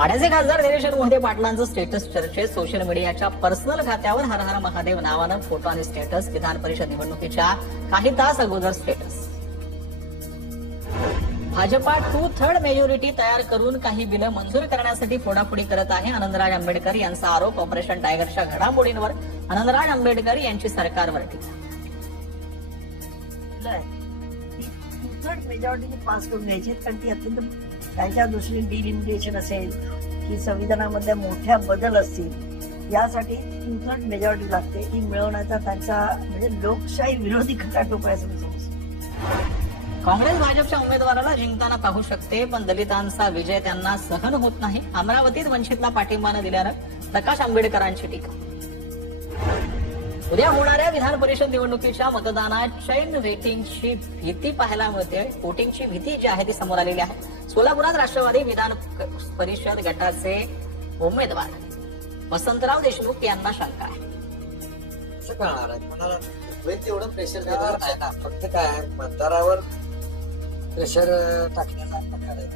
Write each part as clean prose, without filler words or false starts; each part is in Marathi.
माढ्याचे खासदार निलेश मोहिते पाटलांचं स्टेटस चर्चेत. सोशल मीडियाच्या पर्सनल खात्यावर हर हर महादेव नावानं फोटो आणि स्टेटस. विधान परिषद निवडणुकीच्या काही तास अगोदर स्टेटस. भाजपा 2/3 मेजॉरिटी तयार करून काही बिलं मंजूर करण्यासाठी फोडाफोडी करत आहे. आनंदराज आंबेडकर यांचा आरोप. ऑपरेशन टायगरच्या घडामोडींवर आनंदराज आंबेडकर यांची सरकारवर टीका. मेजॉरिटी पास करून घ्यायची, कारण ती अत्यंत त्यांच्या दृष्टीने डिलिमिटेशन असेल की संविधानामध्ये मोठ्या बदल असतील, यासाठी 2/3 मेजॉरिटी लागते. ती मिळवण्याचा त्यांचा म्हणजे लोकशाही विरोधी खटाटोप आहे असं मी समजतो. काँग्रेस भाजपच्या उमेदवाराला जिंकताना पाहू शकते, पण दलितांचा विजय त्यांना सहन होत नाही. अमरावतीत वंचितला पाठिंबा न दिल्यानं प्रकाश आंबेडकरांची टीका. उद्या होणाऱ्या विधान परिषद निवडणुकीच्या मतदानात चैन रेटिंगची भीती पाहायला मिळते. वोटिंगची भीती जी आहे ती समोर आलेली आहे. सोलापुरात राष्ट्रवादी विधान परिषद गटाचे उमेदवार वसंतराव देशमुख यांना शंका आहे. कसं कळणार आहे कोणाला? तेवढं प्रेशर देणार नाही ना. फक्त काय आहे, मतदारावर प्रेशर टाकण्याचा प्रकार आहे.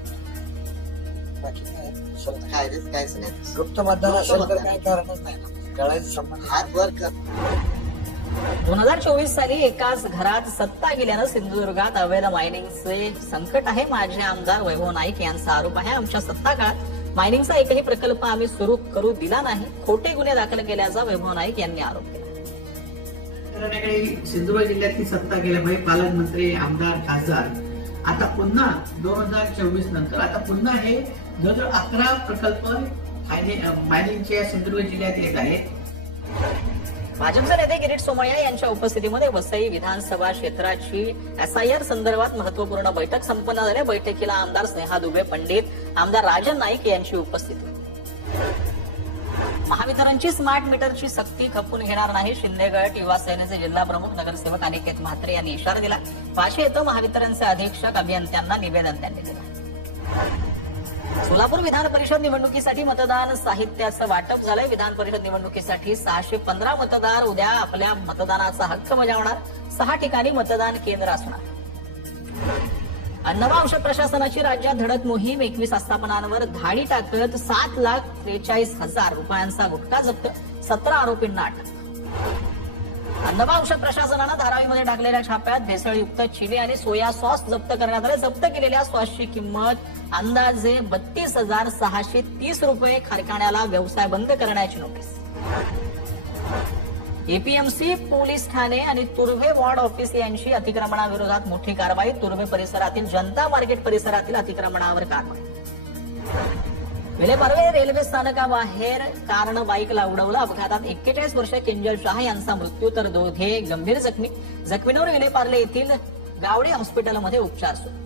बाकी काय स्वतः कायदेच काहीच नाही. गुप्त मतदान असेल तर काही कारणच नाही ना. कळायचं संबंध हात वर कर. 2024 साली एकाच घरात सत्ता गेल्यानं सिंधुदुर्गात अवैध मायनिंगचे संकट आहे. माजी आमदार वैभव नाईक यांचा आरोप आहे. आमच्या सत्ता काळात मायनिंगचा एकही प्रकल्प आम्ही सुरू करू दिला नाही. खोटे गुन्हे दाखल केल्याचा वैभव नाईक यांनी आरोप केला. सिंधुदुर्ग जिल्ह्यातली सत्ता गेल्यामुळे पालकमंत्री, आमदार, खासदार आता पुन्हा 2024 नंतर आता पुन्हा हे जवळजवळ 11 प्रकल्प मायनिंगच्या सिंधुदुर्ग जिल्ह्यात येत आहेत. भाजपचे नेते किरीट सोमय्या यांच्या उपस्थितीमध्ये वसई विधानसभा क्षेत्राची SIR संदर्भात महत्वपूर्ण बैठक संपन्न झाली. बैठकीला आमदार स्नेहा दुबे, पंडित, आमदार राजन नाईक यांची उपस्थिती. महावितरणची स्मार्ट मीटरची सक्ती खपून घेणार नाही. शिंदेगड युवा सेनेचे जिल्हा प्रमुख नगरसेवक अनिकेत म्हात्रे यांनी इशारा दिला. पाचशे येथे महावितरणचे अधीक्षक अभियंत्यांना निवेदन त्यांनी दिलं. सोलापूर विधान परिषद निवडणुकीसाठी मतदान साहित्याचं वाटप झालंय. विधान परिषद निवडणुकीसाठी 615 मतदार उद्या आपल्या मतदानाचा हक्क बजावणार. 6 ठिकाणी मतदान केंद्र असणार. अन्न व औषध प्रशासनाची राज्यात धडक मोहीम. 21 आस्थापनांवर धाडी टाकत 7,43,000 रुपयांचा गुटखा जप्त. 17 आरोपींना अटक. अन्न व औषध प्रशासनानं धारावीमध्ये टाकलेल्या छाप्यात भेसळयुक्त चिली आणि सोया सॉस जप्त करण्यात आले. जप्त केलेल्या सॉसची किंमत अंदाजे 32,630 रुपये. कारखान्याला व्यवसाय बंद करण्याची नोटीस. APMC पोलीस ठाणे आणि तुर्भे वॉर्ड ऑफिस यांची अतिक्रमणाविरोधात मोठी कारवाई. तुर्भे परिसरातील जनता मार्केट परिसरातील अतिक्रमणावर कारवाई. विलेपार्ले रेल्वे स्थानकाबाहेर कारनं बाईकला उडवलं. अपघातात 41 वर्षीय किंजल शाह यांचा मृत्यू तर दोघे गंभीर जखमी. जखमींवर विलेपार्ले येथील गावडे हॉस्पिटलमध्ये उपचार सुरू.